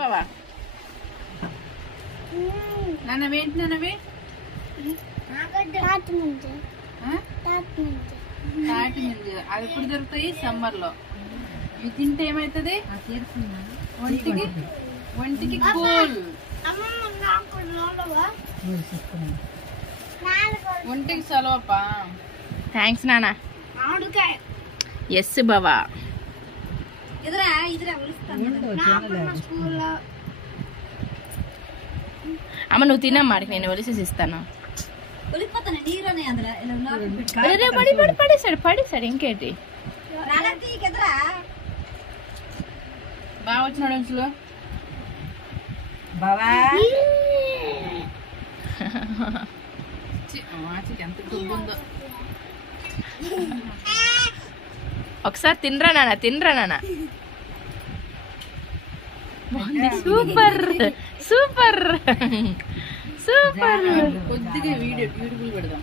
బావా నాన్నవేంటి నాన్నవి తాటి ముందు అవి ఎప్పుడు దొరుకుతాయి? సమ్మర్ లో. ఇవి తింటే ఏమైతుంది? ఒంటికి కూల్, ఒంటికి చలవప్పా. థ్యాంక్స్ నాన్న. ఎస్ బావా. అమ్మ నువ్వు తినమ్మా, నేను ఒలిసేసి ఇస్తాను. పడేసాడు ఇంకేంటి. బాగా వచ్చినాడు అంచులో బావా. ఎంత దుబ్బుందో. ఒకసారి తినరా నాన్న. Super super super. కొద్దిగా వీడియో బ్యూటిఫుల్ పెడదాం.